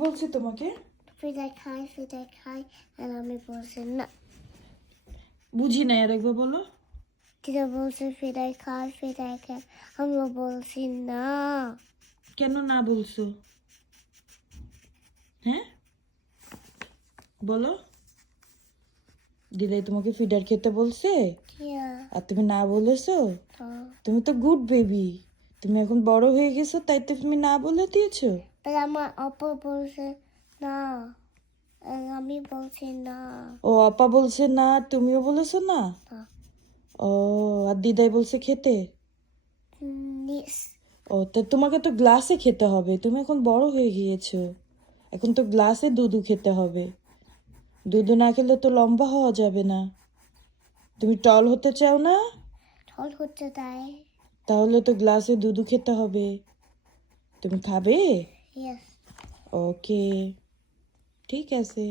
বলছে তোমাকে? ফিডার খাই আর আমি বলছি না। বুঝি না, আর একবার বলো। দিদা বলছে ফিডার খাই আমিও বলছি না। কেন না বলছো? হ্যাঁ বলো। দিদাই তোমাকে ফিডার খেতে বলছে আর তুমি না বলেছো? তুমি তো গুড বেবি, তুমি এখন বড় হয়ে গেছো, তাই তো তুমি না বলে দিয়েছো। আমার অপা বলছে না আর আমি বলছি না। ও আপা বলছে না, তুমিও বলেছো না? ও আর দিদাই বলছে খেতে। ও তো তোমাকে তো গ্লাসে খেতে হবে, তুমি এখন বড় হয়ে গিয়েছো, এখন তো গ্লাসে দুধু খেতে হবে। দুধু না খেলে তো লম্বা হওয়া যাবে না। তুমি টল হতে চাও না? টল হতে দেয়। তাহলে তো গ্লাসে দুধু খেতে হবে। তুমি খাবে? ইয়েস। ওকে, ঠিক আছে।